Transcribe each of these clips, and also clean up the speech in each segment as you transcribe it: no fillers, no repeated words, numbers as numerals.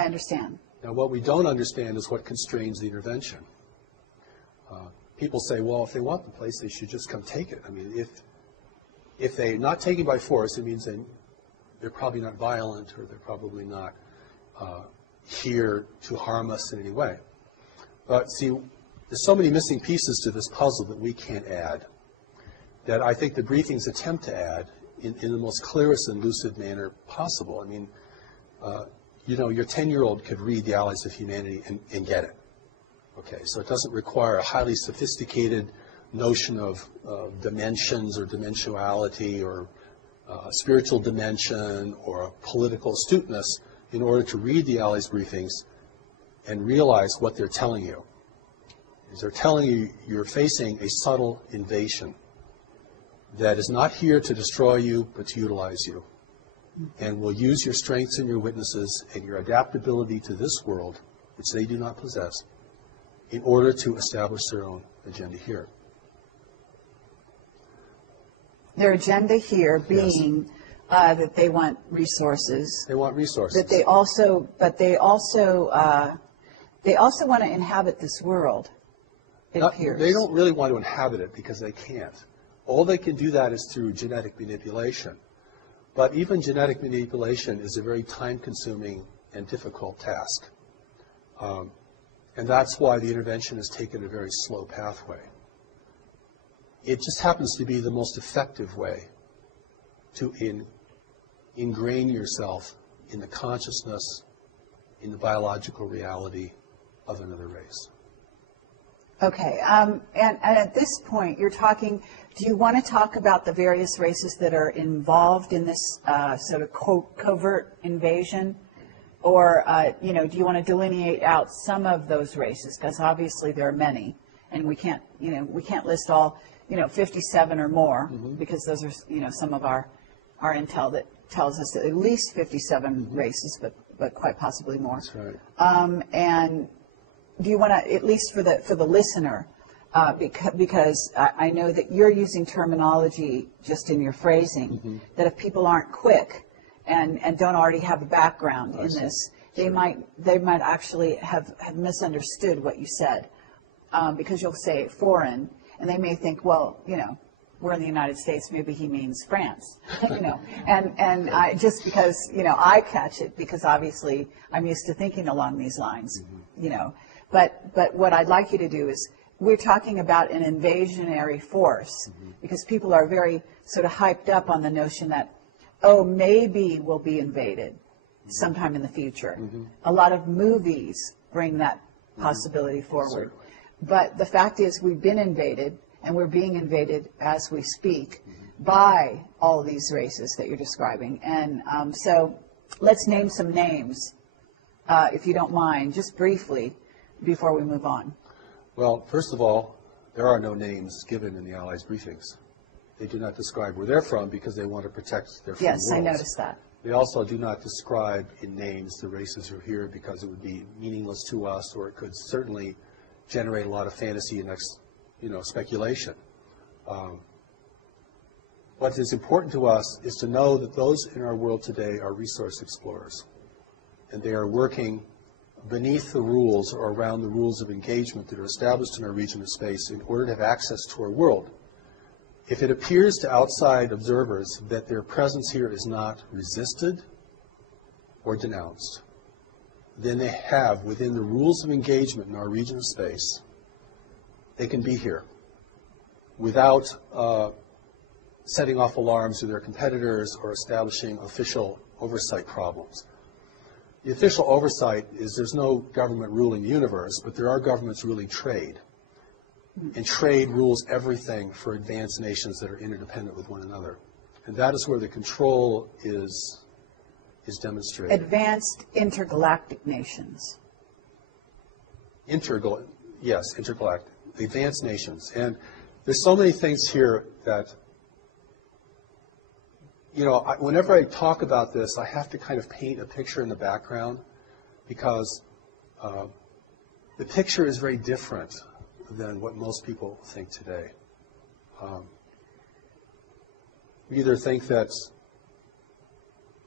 I understand. Now, what we don't understand is what constrains the intervention. People say, well, if they want the place, they should just come take it. I mean, if they're not taking by force, it means they're probably not violent, or they're probably not here to harm us in any way. But see, there's so many missing pieces to this puzzle that we can't add, that I think the briefings attempt to add in the most clearest and lucid manner possible. I mean, you know, your 10-year-old could read The Allies of Humanity and get it. Okay, so it doesn't require a highly sophisticated notion of dimensions or dimensionality or spiritual dimension or political astuteness in order to read the Allies briefings and realize what they're telling you. They're telling you you're facing a subtle invasion that is not here to destroy you, but to utilize you, and will use your strengths and your weaknesses and your adaptability to this world, which they do not possess, in order to establish their own agenda here. Their agenda here being that they want resources. They want resources. But they also want to inhabit this world. It appears. They don't really want to inhabit it because they can't. All they can do that is through genetic manipulation. But even genetic manipulation is a very time-consuming and difficult task. And that's why the intervention has taken a very slow pathway. It just happens to be the most effective way to ingrain yourself in the consciousness, in the biological reality of another race. Okay, and at this point, you're talking, do you want to talk about the various races that are involved in this sort of covert invasion? Or, you know, do you want to delineate out some of those races? Because obviously there are many, and we can't list all, 57 or more, because those are, some of our intel that tells us that at least 57 races, but quite possibly more. That's right. And do you want to, at least for the listener, because I know that you're using terminology just in your phrasing, that if people aren't quick and don't already have a background in this, they might actually have misunderstood what you said, because you'll say foreign, and they may think, well, we're in the United States, maybe he means France, and I, just because, I catch it, because obviously I'm used to thinking along these lines, but what I'd like you to do is, we're talking about an invasionary force, because people are very sort of hyped up on the notion that, oh, maybe we'll be invaded sometime in the future. A lot of movies bring that possibility forward. But the fact is, we've been invaded, and we're being invaded as we speak by all of these races that you're describing. And so let's name some names, if you don't mind, just briefly, before we move on. Well, first of all, there are no names given in the Allies briefings. They do not describe where they're from because they want to protect their free worlds. Yes, I noticed that. They also do not describe in names the races who are here because it would be meaningless to us, or it could certainly generate a lot of fantasy and speculation. What is important to us is to know that those in our world today are resource explorers, and they are working beneath the rules or around the rules of engagement that are established in our region of space in order to have access to our world. If it appears to outside observers that their presence here is not resisted or denounced, then they have, within the rules of engagement in our region of space, they can be here without setting off alarms to their competitors or establishing official oversight problems. The official oversight is there's no government ruling the universe, but there are governments ruling trade. And trade rules everything for advanced nations that are interdependent with one another. And that is where the control is demonstrated. Advanced intergalactic nations. Yes, intergalactic. Advanced nations. And there's so many things here that, whenever I talk about this, I have to kind of paint a picture in the background, because the picture is very different than what most people think today. We either think that,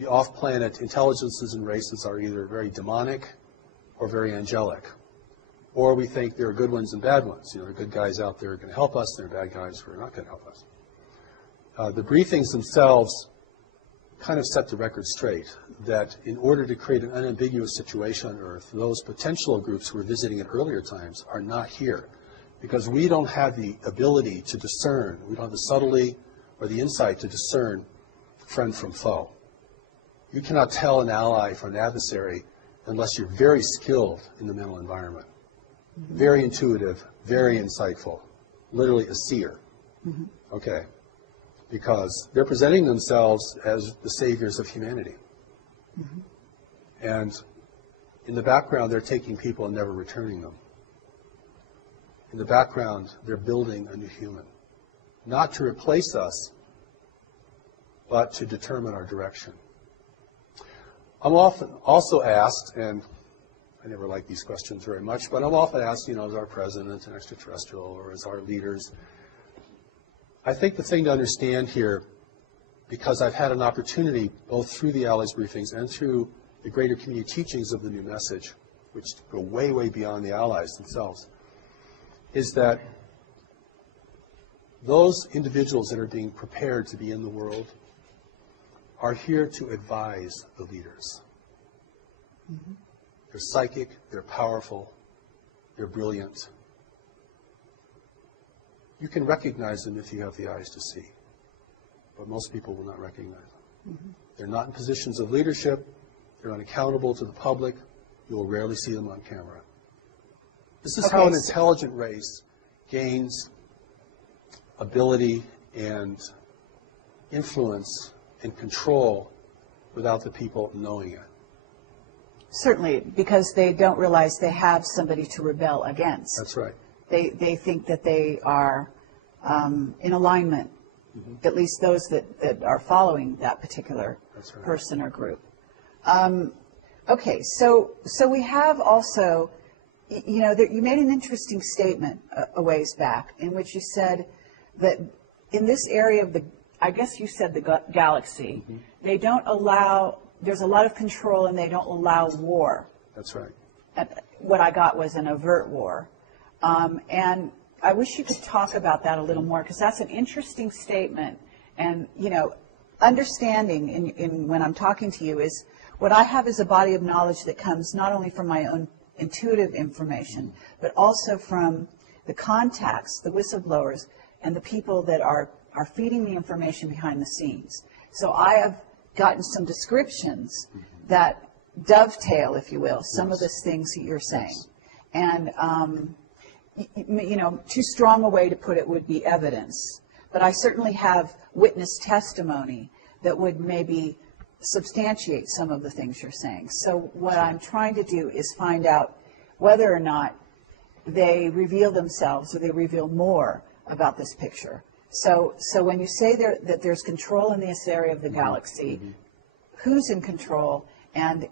the off-planet intelligences and races are either very demonic or very angelic. Or we think there are good ones and bad ones. You know, there are good guys out there who are going to help us, there are bad guys who are not going to help us. The briefings themselves kind of set the record straight that in order to create an unambiguous situation on Earth, those potential groups who were visiting at earlier times are not here because we don't have the ability to discern, we don't have the subtlety or the insight to discern friend from foe. You cannot tell an ally from an adversary unless you're very skilled in the mental environment. Mm-hmm. Very intuitive, very insightful, literally a seer. Mm-hmm. Okay. Because they're presenting themselves as the saviors of humanity. Mm-hmm. And in the background, they're taking people and never returning them. In the background, they're building a new human. Not to replace us, but to determine our direction. I'm often also asked, and I never like these questions very much, but I'm often asked, you know, is our president an extraterrestrial or is our leaders? I think the thing to understand here, because I've had an opportunity both through the Allies briefings and through the greater community teachings of the new message, which go way, way beyond the Allies themselves, is that those individuals that are being prepared to be in the world are here to advise the leaders. Mm-hmm. They're psychic, they're powerful, they're brilliant. You can recognize them if you have the eyes to see, but most people will not recognize them. Mm-hmm. They're not in positions of leadership, they're unaccountable to the public, you will rarely see them on camera. This is how an intelligent race gains ability and influence and control without the people knowing it. Certainly, because they don't realize they have somebody to rebel against. That's right. They think that they are in alignment, mm-hmm. at least those that are following that particular right. person or group. Okay, so we have also, you know, you made an interesting statement a ways back in which you said that in this area of the, I guess you said the galaxy, mm-hmm. they don't allow, there's a lot of control and they don't allow war. That's right. What I got was an overt war. And I wish you could talk about that a little more because that's an interesting statement. And, you know, understanding in when I'm talking to you is what I have is a body of knowledge that comes not only from my own intuitive information, but also from the contacts, the whistleblowers, and the people that are feeding the information behind the scenes. So I have gotten some descriptions that dovetail, if you will, some yes. of the things that you're saying. And, you know, too strong a way to put it would be evidence. But I certainly have witness testimony that would maybe substantiate some of the things you're saying. So what I'm trying to do is find out whether or not they reveal themselves or they reveal more about this picture. So when you say that there's control in this area of the galaxy, mm-hmm. who's in control? And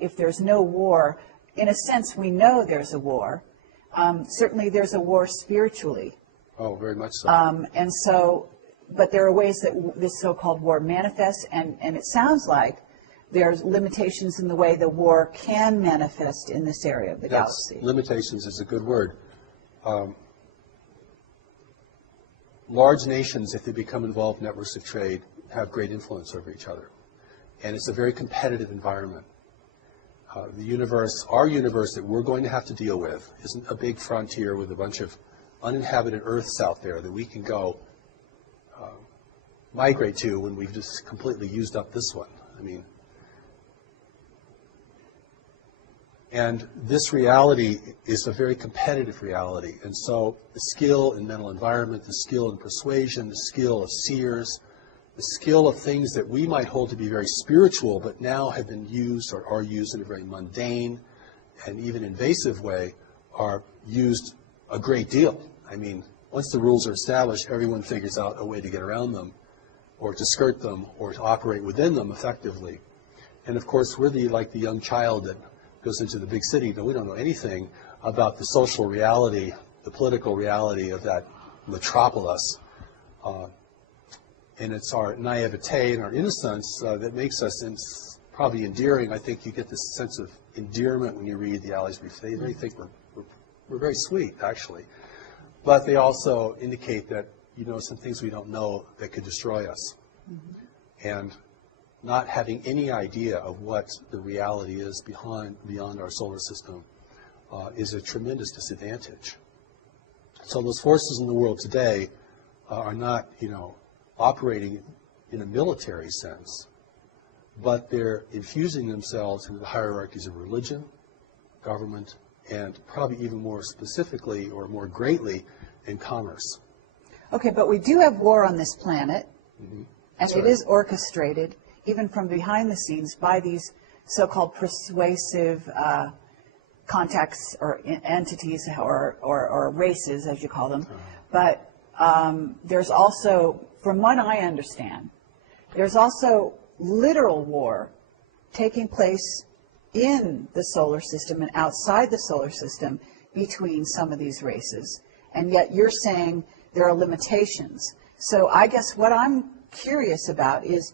if there's no war, in a sense, we know there's a war. Certainly there's a war spiritually. Oh, very much so. And so, but there are ways that this so-called war manifests, and it sounds like there's limitations in the way the war can manifest in this area of the galaxy. Limitations is a good word. Large nations, if they become involved in networks of trade, have great influence over each other. And it's a very competitive environment. The universe, our universe that we're going to have to deal with, isn't a big frontier with a bunch of uninhabited Earths out there that we can go migrate to when we've just completely used up this one. I mean, and this reality is a very competitive reality. And so the skill in mental environment, the skill in persuasion, the skill of seers, the skill of things that we might hold to be very spiritual, but now have been used or are used in a very mundane and even invasive way, are used a great deal. I mean, once the rules are established, everyone figures out a way to get around them, or to skirt them, or to operate within them effectively. And of course, we're like the young child that goes into the big city, but we don't know anything about the social reality, the political reality of that metropolis. And it's our naivete and our innocence that makes us probably endearing. I think you get this sense of endearment when you read the Alley's brief. They really think we're very sweet, actually. But they also indicate that you know some things we don't know that could destroy us. And not having any idea of what the reality is beyond our solar system is a tremendous disadvantage. So those forces in the world today are not, operating in a military sense, but they're infusing themselves into the hierarchies of religion, government, and probably even more specifically or more greatly in commerce. Okay, but we do have war on this planet, and That's it right. is orchestrated, even from behind the scenes, by these so-called persuasive contacts or entities or races, as you call them. But there's also, from what I understand, there's also literal war taking place in the solar system and outside the solar system between some of these races. And yet you're saying there are limitations. So I guess what I'm curious about is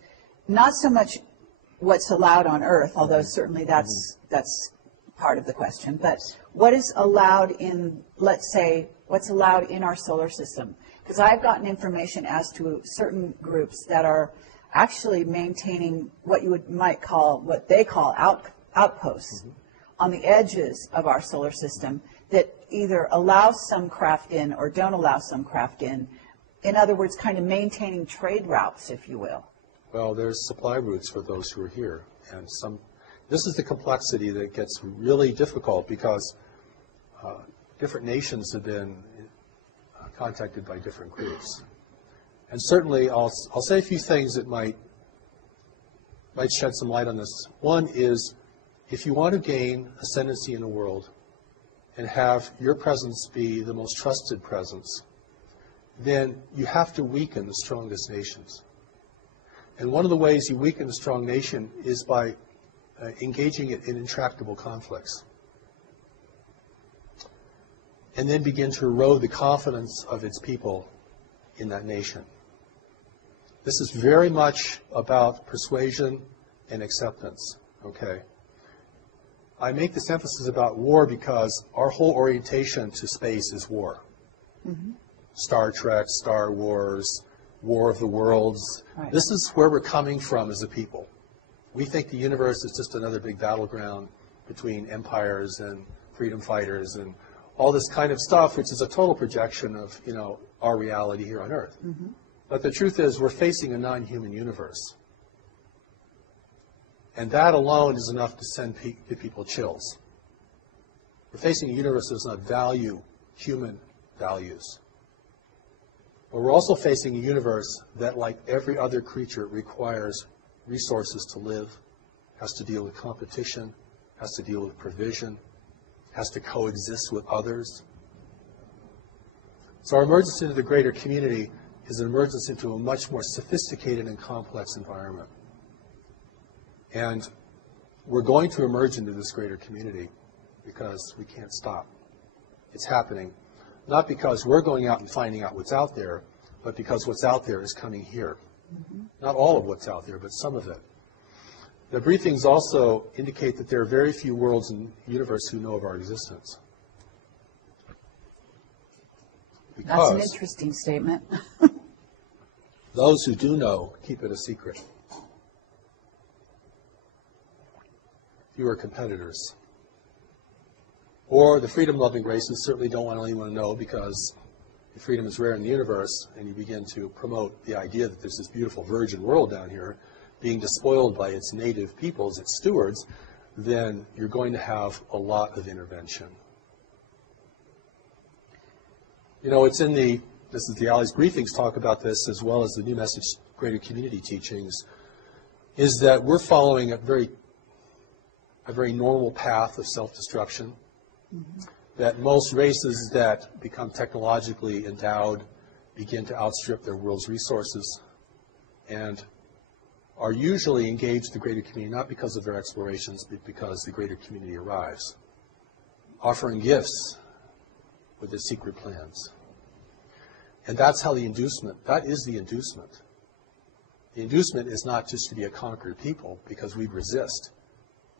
not so much what's allowed on Earth, although certainly that's part of the question, but what is allowed in, let's say, what's allowed in our solar system? Because I've gotten information as to certain groups that are actually maintaining what what they call outposts on the edges of our solar system that either allow some craft in or don't allow some craft in. In other words, kind of maintaining trade routes, if you will. Well, there's supply routes for those who are here, and this is the complexity that gets really difficult because different nations have been contacted by different groups. And certainly, I'll say a few things that might shed some light on this. One is, if you want to gain ascendancy in the world and have your presence be the most trusted presence, then you have to weaken the strongest nations. And one of the ways you weaken a strong nation is by engaging it in intractable conflicts. And then begin to erode the confidence of its people in that nation. This is very much about persuasion and acceptance, okay? I make this emphasis about war because our whole orientation to space is war. Star Trek, Star Wars, War of the Worlds. Right. This is where we're coming from as a people. We think the universe is just another big battleground between empires and freedom fighters and all this kind of stuff, which is a total projection of, our reality here on Earth. But the truth is we're facing a non-human universe. And that alone is enough to send people chills. We're facing a universe that does not value human values. But we're also facing a universe that, like every other creature, requires resources to live, has to deal with competition, has to deal with provision, has to coexist with others. So our emergence into the greater community is an emergence into a much more sophisticated and complex environment. And we're going to emerge into this greater community because we can't stop. It's happening, not because we're going out and finding out what's out there, but because what's out there is coming here. Not all of what's out there, but some of it. The briefings also indicate that there are very few worlds in the universe who know of our existence. That's an Because interesting statement. those who do know keep it a secret. Fewer competitors. Or the freedom-loving races certainly don't want anyone to know because freedom is rare in the universe, and you begin to promote the idea that there's this beautiful virgin world down here being despoiled by its native peoples, its stewards, then you're going to have a lot of intervention. It's in this is the Alley's briefings talk about this, as well as the New Message Greater Community teachings, is that we're following a very normal path of self-destruction, that most races that become technologically endowed begin to outstrip their world's resources and are usually engaged in the greater community, not because of their explorations, but because the greater community arrives, offering gifts with their secret plans. And that's how that is the inducement. The inducement is not just to be a conquered people, because we resist.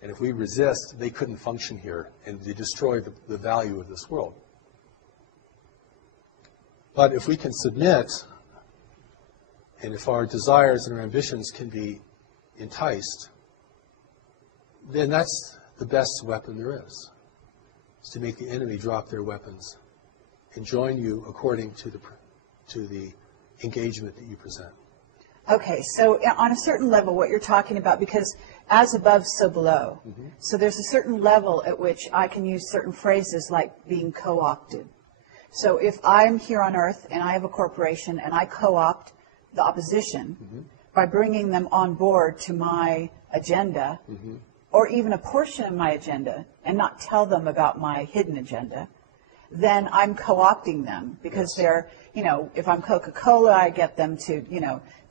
And if we resist, they couldn't function here, and they destroy the value of this world. But if we can submit, and if our desires and our ambitions can be enticed, then that's the best weapon there is to make the enemy drop their weapons and join you according to the engagement that you present. Okay, so on a certain level, what you're talking about, because as above, so below. Mm-hmm. So there's a certain level at which I can use certain phrases like being co-opted. So if I'm here on Earth and I have a corporation and I co-opt the opposition mm-hmm. by bringing them on board to my agenda, mm-hmm. or even a portion of my agenda, and not tell them about my hidden agenda, then I'm co-opting them, because yes. they're, if I'm Coca-Cola, I get them to,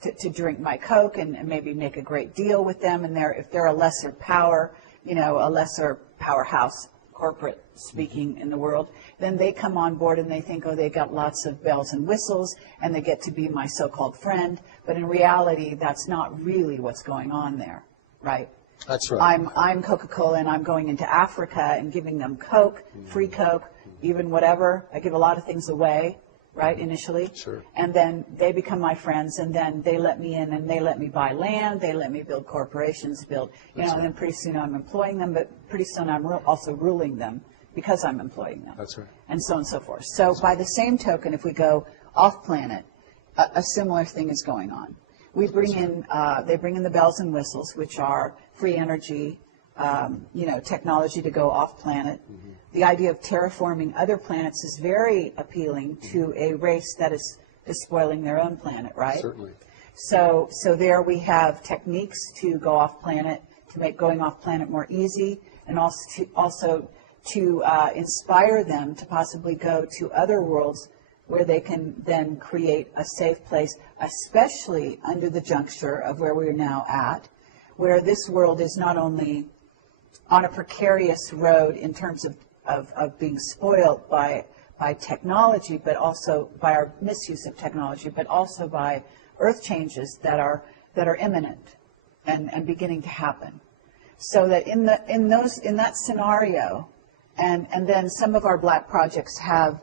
to drink my Coke and maybe make a great deal with them. And if they're a lesser power, a lesser powerhouse, corporate speaking in the world, then they come on board and they think, oh, they got lots of bells and whistles and they get to be my so-called friend. But in reality, that's not really what's going on there, right? That's right. I'm Coca-Cola and I'm going into Africa and giving them Coke, free Coke, even whatever. I give a lot of things away, right, initially. Sure. And then they become my friends, and then they let me in and they let me buy land, they let me build corporations, and then pretty soon I'm employing them, but pretty soon I'm also ruling them because I'm employing them. That's right. And so on and so forth. So by the same token, if we go off planet, a similar thing is going on. We bring in, they bring in the bells and whistles, which are free energy, technology to go off planet. Mm-hmm. The idea of terraforming other planets is very appealing to a race that is spoiling their own planet, right? Certainly. So there we have techniques to go off planet, to make going off planet more easy, and also to inspire them to possibly go to other worlds where they can then create a safe place, especially under the juncture of where we're now at, where this world is not only on a precarious road in terms of being spoiled by technology, but also by our misuse of technology, but also by earth changes that are imminent and beginning to happen. So that in that scenario, and then some of our black projects have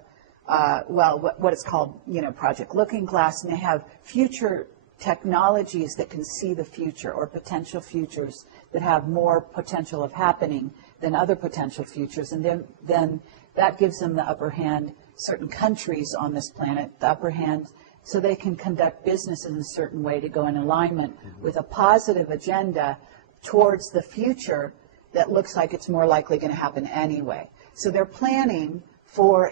what is called Project Looking Glass, and they have future technologies that can see the future, or potential futures that have more potential of happening than other potential futures, and then that gives them the upper hand, certain countries on this planet, the upper hand, so they can conduct business in a certain way to go in alignment mm-hmm. with a positive agenda towards the future that looks like it's more likely going to happen anyway. So they're planning for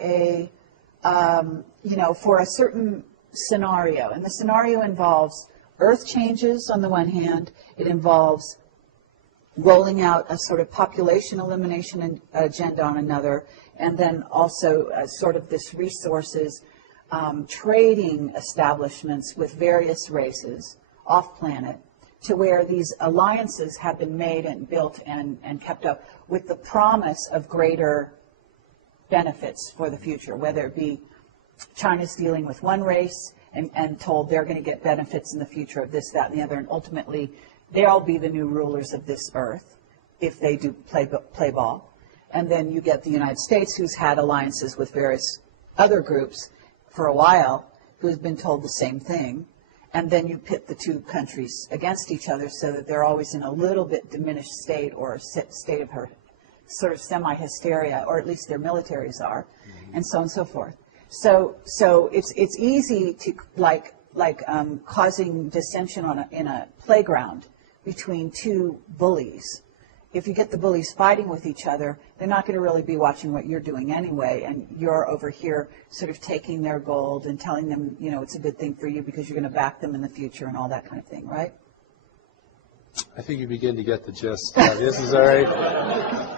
for a certain scenario, and the scenario involves earth changes on the one hand, it involves rolling out a sort of population elimination agenda on another, and then also sort of this resources trading establishments with various races off planet, to where these alliances have been made and built and kept up with the promise of greater benefits for the future, whether it be China's dealing with one race and told they're going to get benefits in the future of this, that, and the other, and ultimately they'll be the new rulers of this earth if they do play ball. And then you get the United States, who's had alliances with various other groups for a while, who's been told the same thing. And then you pit the two countries against each other so that they're always in a little bit diminished state, or a state of sort of semi-hysteria, or at least their militaries are, mm-hmm. and so on and so forth. So it's easy to causing dissension in a playground between two bullies. If you get the bullies fighting with each other, they're not going to really be watching what you're doing anyway, and you're over here sort of taking their gold and telling them, it's a good thing for you because you're going to back them in the future and all that kind of thing, right? I think you begin to get the gist. This is all right.